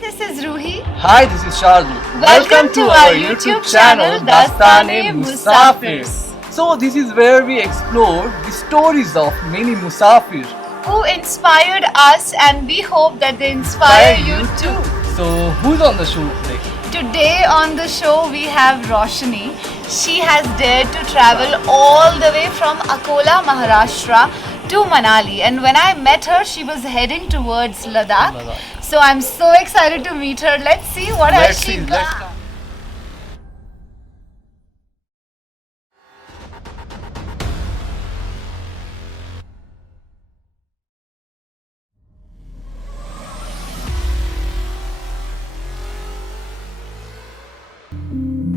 this is Ruhi. Hi, this is Shardul. Welcome to our YouTube channel, Dastane Musafirs. So this is where we explore the stories of many Musafir. Who inspired us, and we hope that they inspire you too. So who's on the show today? Today on the show we have Roshni. She has dared to travel all the way from Akola, Maharashtra to Manali, and when I met her she was heading towards Ladakh. So I'm so excited to meet her. Let's see what has she got.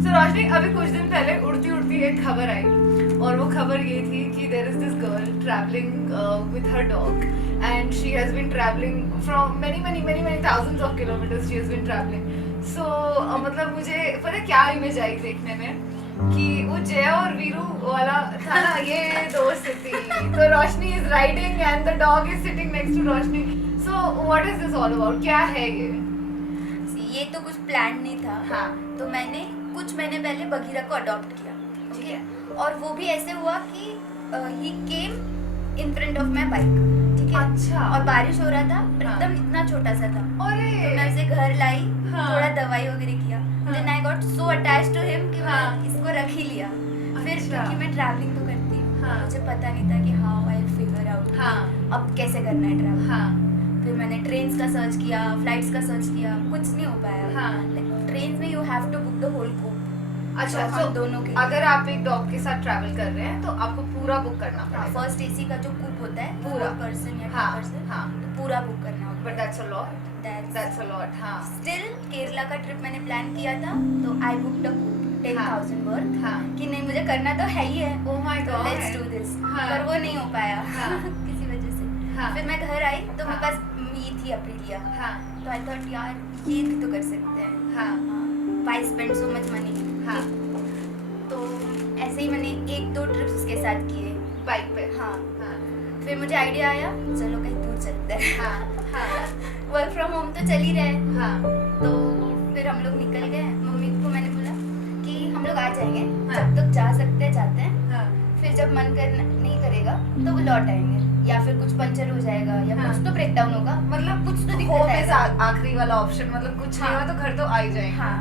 So रोशनी, अभी कुछ दिन पहले उड़ती उड़ती एक खबर आई और वो खबर ये थी कि there is this girl traveling with her dog and she has been traveling from many thousands of kilometers she has been traveling. So मतलब मुझे पता है क्या इमेज आई देखने में कि वो जया और वीरू वाला था ना, ये दोस्त थी. तो रोशनी is riding and the dog is sitting next to Roshni. So what is this all about? क्या है ये तो कुछ प्लान नहीं था. हाँ. तो मैंने कुछ महीने पहले बगीरा को अडॉप्ट किया. ठीक है. और वो भी ऐसे हुआ कि he came in front of my bike. ठीक है. अच्छा. और बारिश हो रहा था. हाँ. एकदम इतना छोटा सा था. अरे. तो मैं उसे घर लाई. हाँ. थोड़ा दवाई वगैरह किया. Then I got so attached to him कि हाँ. मैं इसको रख ही लिया. फिर अच्छा. क्योंकि मैं ट्रैवलिंग तो करती हूँ. हाँ. मुझे पता नहीं था कि how I will figure out. हाँ. अब कैसे करना है ट्रैवल. हाँ. फिर मैंने ट्रेन्स का सर्च किया, फ्लाइट्स का सर्च किया, कुछ नहीं हो पाया. हाँ. ट्रेन्स में you have to book the whole coupe. अच्छा. तो हम दोनों के अगर आप एक डॉग के साथ ट्रैवल कर रहे हैं तो आपको पूरा बुक करना पड़ेगा. फर्स्ट एसी का जो कूप होता है पूरा पर्सन या हाँ. पर्सन हाँ. पूरा बुक करना होता but that's a lot. That's a lot. हाँ. स्टिल केरला का ट्रिप मैंने प्लान किया था तो आई बुक्ड अ कूप 10,000 वर्थ. हाँ. कि नहीं मुझे करना तो है ही है. Oh my God. Let's do this. हाँ. पर वो नहीं हो पाया. हाँ. किसी वजह से. हाँ. फिर मैं घर आई तो हाँ. मेरे पास ये थी अप्रीलिया. हाँ. तो आई थॉट यार ये भी तो कर सकते हैं. हाँ. Why spend so much money. हाँ. तो ऐसे ही मैंने 1-2 ट्रिप्स उसके साथ किए बाइक पे. हाँ. हाँ. फिर मुझे आइडिया आया चलो कहीं दूर चलते हैं. हाँ. हाँ. वर्क फ्रॉम होम तो चल ही रहे. हाँ. तो फिर हम लोग निकल गए. मम्मी को मैंने बोला कि हम लोग आ जाएंगे. हाँ. जब तक जा सकते हैं जाते हैं. हाँ. फिर जब मन कर नहीं करेगा तो वो लौट आएंगे या फिर कुछ पंचर हो जाएगा या हाँ. कुछ तो ब्रेक डाउन होगा. मतलब कुछ तो हो दिक्कत में आएगा. आखिरी वाला ऑप्शन, मतलब कुछ नहीं हाँ. हुआ तो घर तो आ ही जाएंगे. हाँ.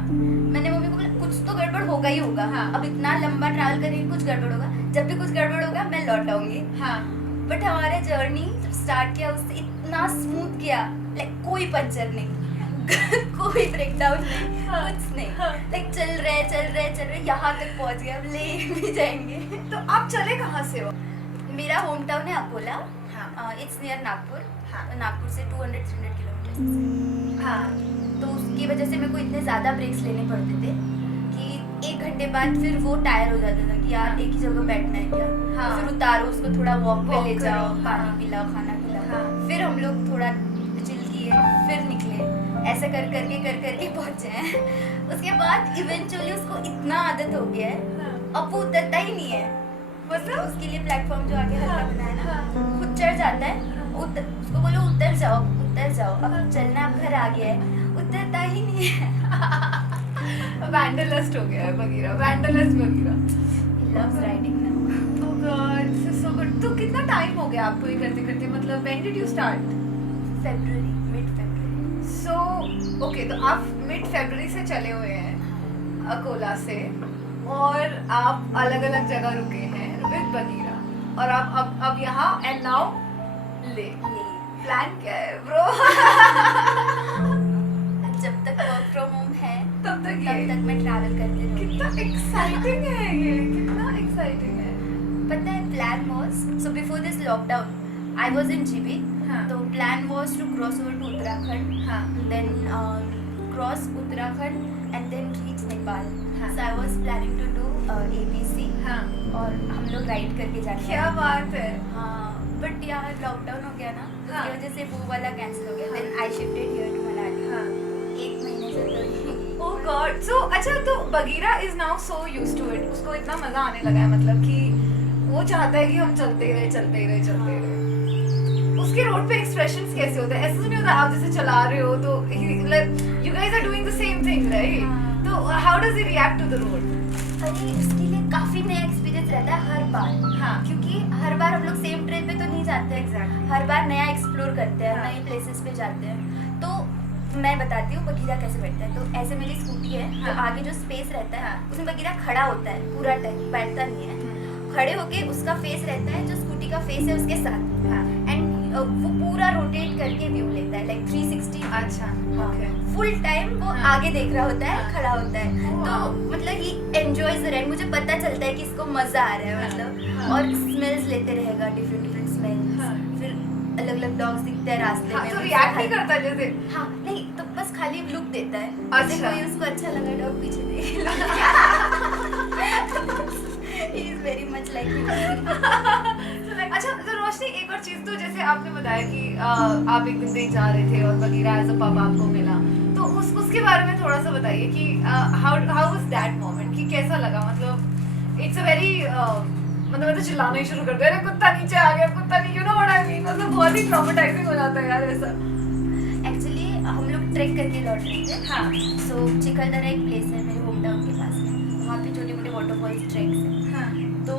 मैंने मम्मी को बोला कुछ तो गड़बड़ होगा ही होगा. हाँ. अब इतना लंबा ट्रैवल करेंगे कुछ गड़बड़ होगा. जब भी कुछ गड़बड़ होगा मैं लौट आऊंगी. हाँ. बट हमारा जर्नी जब स्टार्ट किया उससे इतना स्मूथ किया. लाइक कोई पंचर नहीं कोई ब्रेक डाउन नहीं. हाँ. कुछ नहीं. हाँ. लाइक चल रहे यहाँ तक पहुँच गए. अब ले भी जाएंगे. तो आप चले कहाँ से हो? मेरा होम टाउन है अकोला. हाँ. It's near Nagpur. हाँ. तो नागपुर से 200-300 किलोमीटर. हाँ. तो उसकी वजह से मेरे को इतने ज़्यादा ब्रेक्स लेने पड़ते थे कि 1 घंटे बाद फिर वो टायर हो जाता था कि यार एक ही जगह बैठना है क्या. हाँ. फिर उतारो उसको, थोड़ा वॉक पे ले Walk जाओ, करो. पानी हाँ. पिलाओ, खाना खिलाओ. हाँ. फिर हम लोग थोड़ा चिल किए, फिर निकले. ऐसे कर करके पहुंचे हैं. उसके बाद इवेंचुअली उसको इतना आदत हो गया है अब वो उतरता ही नहीं है. मतलब उसके लिए प्लेटफॉर्म जो आगे हल्का बनाया ना खुद चढ़ जाता है. उसको बोलो उतर जाओ. अब चलना अब घर आ गया है. उतरता ही नहीं है. वैंडलिस्ट हो गया है Bagheera. Vandalist Bagheera. Loves riding now. Oh God, this is so good. तो कितना टाइम हो गया आपको ये करते मतलब when did you start? February, mid February. So okay, तो आप मिड फरवरी से चले हुए हैं अकोला से और आप अलग अलग जगह रुके हैं विद बगीरा और आप अब यहाँ एंड नाउ ले. प्लान क्या है ब्रो? जब तक वर्क फ्रॉम होम है तब तक मैं ट्रैवल करती रहूंगी. कितना एक्साइटिंग है ये. कितना एक्साइटिंग है. पता है plan was so before this lockdown I was in GB. हाँ. तो plan was to cross over to Uttarakhand. हाँ. Then cross Uttarakhand and then reach Nepal. हाँ. So I was planning to do ABC. हाँ. और हम लोग राइड करके जाने क्या बात है. हाँ. बट यार लॉकडाउन हो गया ना. हाँ. उसकी वजह से वो वाला कैंसिल हो गया. हाँ. Then I shifted here to Manali. हाँ. 1 महीने से तो Oh God, so अच्छा तो Bagheera is now so used to it. उसको इतना मजा आने लगा है मतलब कि वो चाहता है कि हम चलते रहे. उसके रोड पे एक्सप्रेशंस कैसे होते हैं? ऐसा तो नहीं होता आप जैसे चला रहे हो तो you guys are doing the same thing right? तो how does he react to the road? अरे उसके लिए काफी नया एक्सपीरियंस रहता है हर बार। हाँ। क्योंकि हर बार हम लोग सेम ट्रेन पे तो नहीं जाते हैं। Exactly. हर बार नया एक्सप्लोर करते हैं, हाँ। नए प्लेसेस पे जाते हैं। तो मैं बताती हूँ बगीरा कैसे बैठता है। तो ऐसे मेरी स्कूटी है, तो हाँ। आगे जो स्पेस रहता है हाँ। उसमें बगीरा खड़ा होता है पूरा टाइम, बैठता नहीं है। खड़े होके उसका फेस रहता है जो स्कूटी का फेस है उसके साथ, हाँ। एंड वो पूरा रोटेट करके व्यू लेता है, लाइक 360। अच्छा, okay. फुल टाइम वो हाँ। आगे देख रहा होता है, हाँ। खड़ा होता है। Wow. तो मतलब ही एंजॉयज द राइड। मुझे पता चलता है कि इसको मजा आ रहा है, हाँ। मतलब। हाँ। और स्मेल्स लेते रहेगा, डिफरेंट डिफरेंट स्मेल्स। हाँ। फिर अलग अलग डॉग्स दिखते हैं रास्ते हाँ, में। तो उनसे रिएक्ट नहीं हल- करता जैसे? हाँ, नहीं तो बस खाली लुक देता है। अच्छा। जैसे कोई उसको अच्छा लगा डॉग पीछे देख he is very much like अच्छा, तो रोशनी एक और चीज, तो जैसे आपने बताया कि आप एक दिन कहीं जा रहे थे और बगीरा एज अ पप आपको मिला, तो उसके बारे में थोड़ा सा बताइए कि हाउ वाज दैट मोमेंट, कि कैसा लगा? मतलब इट्स अ वेरी मतलब मैं तो चिल्लाना ही शुरू कर दिया, अरे कुत्ता नीचे आ गया, कुत्ता नहीं, you know what I mean. मतलब बहुत ही ट्रॉमेटाइजिंग हो जाता है यार ऐसा। एक्चुअली हम लोग ट्रेक करके लौट रहे थे। हाँ। सो चिखलदरा एक प्लेस है मेरे होम टाउन के पास में, वहाँ पे छोटे मोटे वाटरफॉल्स ट्रेक्स हैं। हाँ। तो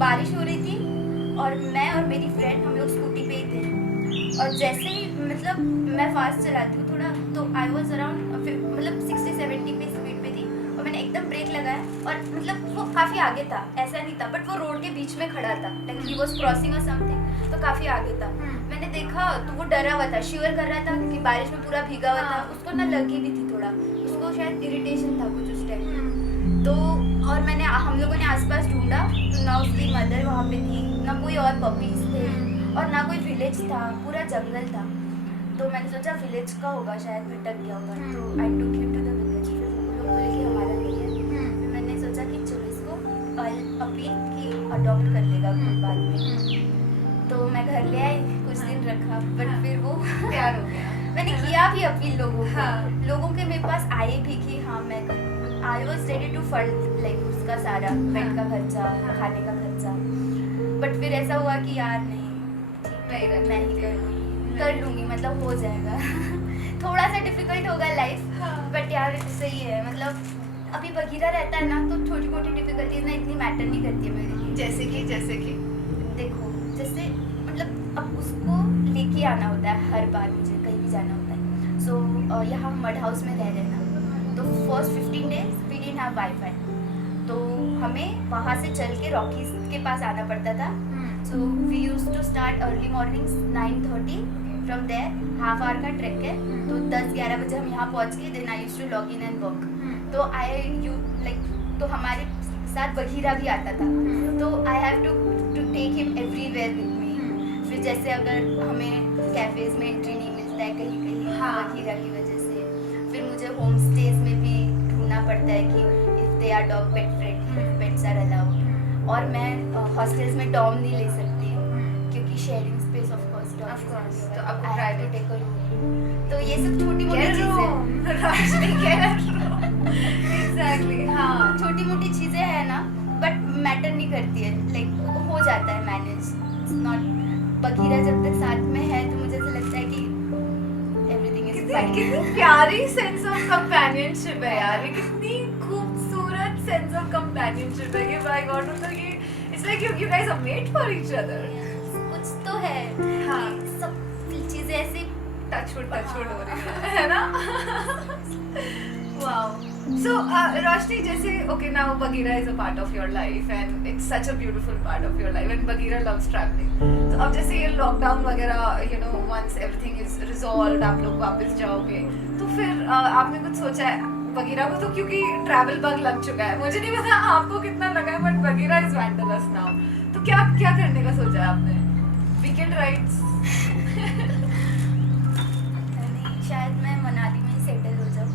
बारिश हो रही थी और मैं और मेरी फ्रेंड हम लोग स्कूटी पे ही थे। और जैसे ही मतलब मैं फास्ट चलाती हूँ थोड़ा, तो आई वॉज अराउंड मतलब 60-70 पे स्पीड पे थी, और मैंने एकदम ब्रेक लगाया। और मतलब वो काफ़ी आगे था, ऐसा नहीं था, बट वो रोड के बीच में खड़ा था, लाइक ही वॉज क्रॉसिंग और समथिंग, तो काफ़ी आगे था। मैंने देखा तो वो डरा हुआ था, शिवर कर रहा था क्योंकि बारिश में पूरा भीगा हुआ था। हाँ। उसको ना लगी भी थी थोड़ा, उसको शायद इरिटेशन था कुछ उस टाइम। तो और हम लोगों ने आसपास ढूंढा, तो ना उसकी मदर वहाँ पे थी, ना कोई और पपीज थे, और ना कोई विलेज था, पूरा जंगल था। तो मैंने सोचा विलेज का होगा, शायद भटक गया होगा। तो I took him to the village. फिर वो लोग बोले कि हमारा नहीं है। फिर मैंने सोचा कि चलो इसको अपील की अडॉप्ट कर लेगा कोई बाद में। तो मैं घर ले आई, कुछ दिन रखा, बट फिर वो प्यार हो गया। मैंने किया भी अपील लोगों को। हाँ। लोगों के मेरे पास आए भी कि हाँ मैं करूँ। I was ready to fund like उसका सारा बेड का खर्चा, खाने का खर्चा। बट फिर ऐसा हुआ कि यार नहीं, नहीं रख मैं ही कर लूँगी, मतलब हो जाएगा। थोड़ा सा डिफिकल्ट होगा लाइफ, हाँ। बट यार सही है। मतलब अभी बगीरा रहता है ना, तो छोटी मोटी डिफिकल्टीज ना इतनी मैटर नहीं करती है मेरे लिए। जैसे कि देखो, जैसे मतलब अब उसको लेके आना होता है हर बार, मुझे कहीं भी जाना होता है। सो यहाँ मड हाउस में रह रहे ना, तो first 15 days we didn't have wifi, तो हमें वहाँ से चल के रॉकीज के पास आना पड़ता था। So we use to start early mornings 9:30 from there, half hour का ट्रैक है। तो 10-11 बजे हम यहाँ पहुँच के then I use to log in and work. तो तो हमारे साथ बगीरा भी आता था, तो I have to take him everywhere with me. फिर जैसे अगर हमें कैफेज में एंट्री नहीं मिलता है कहीं कहीं हाँ। बगीरा की वजह से, फिर मुझे होम स्टेज में भी ढूंढना पड़ता है कि if they are dog pet friendly, pets are allowed. और मैं हॉस्टल्स में डॉम नहीं ले सकती क्योंकि sharing space of course dog, Of course, तो आपको I have to private। Take a room. तो ये सब छोटी मोटी चीजें, रोशनी एग्जैक्टली। हाँ। छोटी मोटी चीजें है ना, बट मैटर नहीं करती है, लाइक हो जाता है मैनेज। नॉट बगीरा जब तक साथ में है तो मुझे ऐसा लगता है कि एवरीथिंग इज फाइन। कितनी प्यारी सेंस ऑफ कंपेनियनशिप है यार, ये कितनी खूबसूरत सेंस ऑफ कंपेनियनशिप है कि बाय गॉड, मतलब ये it's like you guys are made for each other. कुछ तो है। हाँ। कि सब चीजें ऐसी टचवुड हो रही है ना? वाओ। So रोशनी, जैसे okay now Bagheera is a part of your life and it's such a beautiful part of your life and Bagheera loves traveling. तो अब जैसे ये लॉकडाउन वगैरह, you know, once everything is resolved, आप लोग वापस जाओगे, तो फिर आपने कुछ सोचा है? बगीरा को तो क्योंकि ट्रैवल बग लग चुका है, मुझे नहीं पता आपको कितना लगा है, बट बगीरा इज वैंडलस नाउ। तो क्या क्या करने का सोचा है आपने? Weekend rides? शायद मैं मनाली में ही सेटल हो जाऊँ।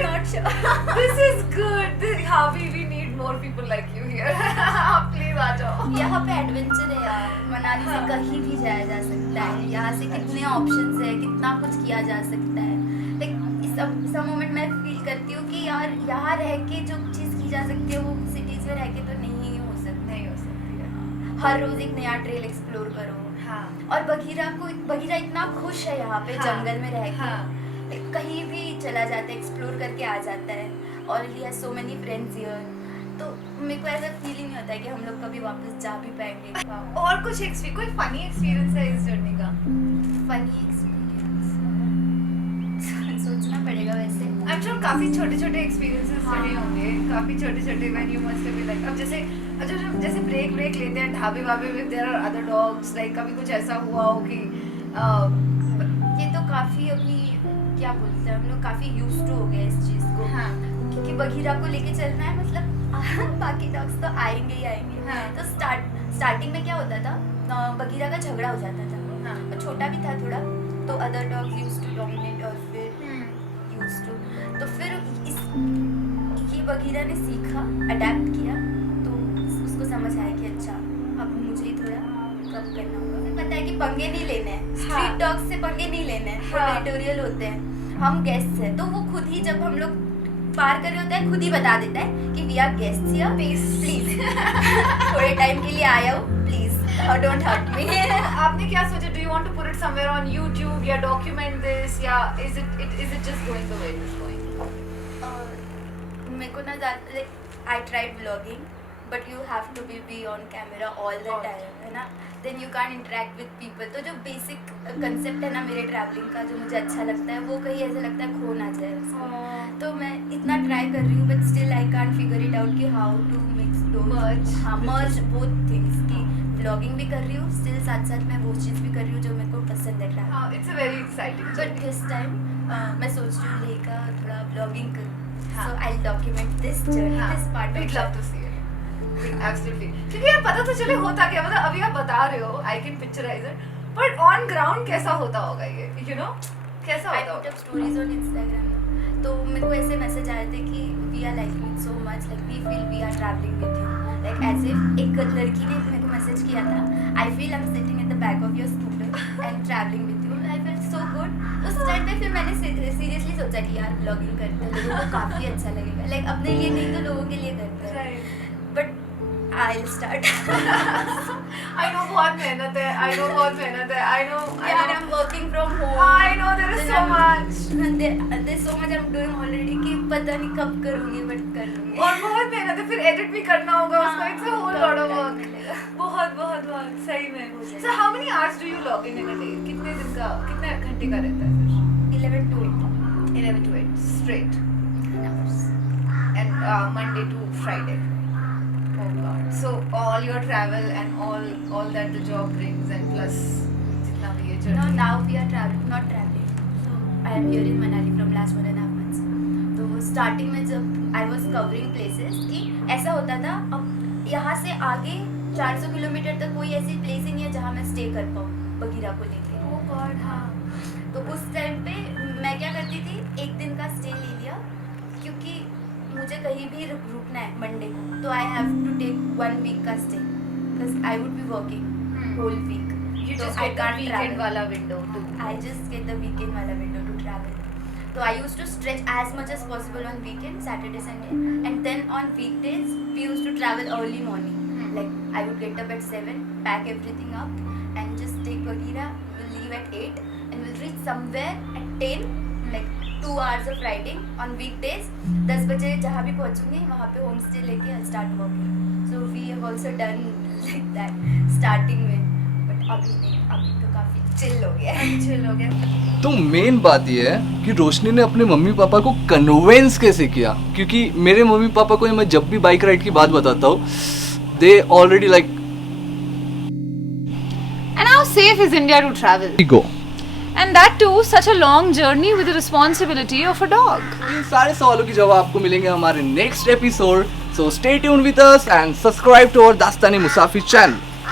Not sure. This is good. हाँ, we need more people like you here. आप प्लीज आ जाओ। यहाँ पे एडवेंचर है यार, मनाली से कहीं भी जाया जा सकता है। यहाँ से कितने ऑप्शंस है, कितना कुछ किया जा सकता है। लाइक इस मोमेंट मैं फील करती हूँ कि यार यहाँ रह के जो चीज़ की जा सकती है वो सिटीज में रह के तो नहीं हो सकती। नहीं हो सकती है। हर रोज एक नया ट्रेल एक्सप्लोर करो। हाँ और बगीरा इतना खुश है यहाँ पे हाँ, जंगल में रह के। हाँ। कहीं भी चला जाता है, एक्सप्लोर करके आ जाता है और he has so many friends here. तो मेरे को ऐसा फील ही नहीं होता है कि हम लोग कभी वापस जा भी पाएंगे। और कुछ कोई फनी एक्सपीरियंस है इस जर्नी का? फनी एक्सपीरियंस सोचना पड़ेगा वैसे। आई एम श्योर काफी छोटे एक्सपीरियंसेस हाँ। रहे होंगे, काफी छोटे when you must be like, अब जैसे ब्रेक लेते हैं ढाबे वाबे में, there are other dogs, like कभी कुछ ऐसा हुआ हो कि ये तो काफी अभी क्या बोलते हैं हम लोग, काफी यूज्ड टू हो गए इस चीज को। हाँ क्योंकि बगीरा को लेके चलना है, मतलब बाकी डॉग्स तो आएंगे ही आएंगे। हाँ। तो स्टार्टिंग में क्या होता था, बगीरा का झगड़ा हो जाता था। हाँ। और छोटा भी था थोड़ा, तो other dogs used to dominate और फिर तो फिर ये बगीरा ने सीखा, अडेप्ट किया, तो उसको समझ आया कि अच्छा अब मुझे ही थोड़ा कब करना होगा। फिर पता है कि पंगे नहीं लेने हैं, स्ट्रीट डॉग्स से पंगे नहीं लेने हैं, वो टेरिटोरियल होते हैं, हम गेस्ट हैं। तो वो खुद ही जब हम लोग पार कर रहे होते हैं खुद ही बता देता है कि we are guest here, please थोड़े टाइम के लिए आया हूँ, प्लीज डोंट हर्ट मी। आपने क्या सोचा, do you want to put it somewhere on YouTube या डॉक्यूमेंट दिस, या is it just going the way it is going? मेरे को ना I tried vlogging, but you have to be on camera all the time, है ना, then you can interact with people. तो जो basic concept है ना मेरे ट्रैवलिंग का, जो मुझे अच्छा लगता है, वो कहीं ऐसा लगता है खो ना जाए उसमें। तो मैं इतना ट्राई कर रही हूँ, but still I can't figure it out कि how to mix merge both things, की व्लॉगिंग भी कर रही हूँ, स्टिल साथ साथ मैं वो चीज़ भी कर रही हूँ जो मेरे को पसंद है travel. It's a very exciting, but this time मैं सोच रही हूँ लेका थोड़ा व्लॉगिंग कर, so I will document this journey, this part. we'd love to see it. Absolutely. क्योंकि यार पता तो चले होता क्या, मतलब अभी आप बता रहे हो, I can picturize it, but on ground कैसा होता होगा ये, you know, कैसा I होता put होगा? up stories on Instagram, तो मेरे को ऐसे मैसेज आए थे कि we are liking it so much, like we feel we are traveling with you, like as if एक लड़की ने मेरे को मैसेज किया था, I feel I'm sitting at the back of your scooter and traveling with you, I felt so good। उस time पे फिर मैंने सीरियसली सोचा कि यार ब्लॉगिंग करते हैं लोगों को काफ़ी अच्छा लगेगा, लाइक अपने लिए नहीं तो लोगों के लिए करते हैं, but I'll start। I know बहुत मेहनत है, I know बहुत मेहनत है, I know यार I'm working from home, I know there is so much, there's so much I'm doing already कि पता नहीं कब करूँगी, बट कर लूँगी। और बहुत मेहनत है, फिर एडिट भी करना होगा उसको, it's a whole lot of work, मिलेगा। बहुत सही में। So how many hours do you log in a day? कितने घंटे का रहता है फिर? 11 to 8 straight, 8 hours। and Monday to Friday. Oh God. So all your travel and all that the job brings, and plus जितना भी ये No, journey. now we are not traveling. So I am here in Manali from last 1.5 months. तो starting में जब I was covering places कि ऐसा होता था, अब यहाँ से आगे 400 किलोमीटर तक कोई ऐसी प्लेस ही नहीं है जहाँ मैं स्टे कर पाऊँ बगीरा को लेके। Oh God, हाँ. तो उस टाइम पे मैं क्या करती थी, एक दिन का स्टे ले लिया, क्योंकि मुझे कहीं भी रुकना है मंडे को, तो I have to take 1 week का stay, because I would be working whole week. You So just I get the can't weekend travel. वाला window to. I just get the weekend wala window to travel. So I used to stretch as much as possible on weekend, Saturday, Sunday, and then on weekdays we used to travel early morning. Like I would get up at 7, pack everything up, and just take Bagheera. We'll leave at 8, and we'll reach somewhere at 10. Like 2 hours of riding on weekdays. 10 बजे जहाँ भी पहुँचूंगी वहाँ पे home stay लेके I'll start working. So we have also done like that starting में. अभी नहीं, अभी तो काफी चिल हो गया। तो मेन बात ये है कि रोशनी ने अपने मम्मी पापा को कन्विंस कैसे किया, क्योंकि मेरे मम्मी पापा को मैं जब भी बाइक राइड की बात बताता हूँ, they already like And how safe is India to travel? go। And that too, such a long journey with the responsibility of a dog. इन सारे सवालों की जवाब आपको मिलेंगे हमारे next episode, so stay tune with us and subscribe to our Dastani Musafir channel.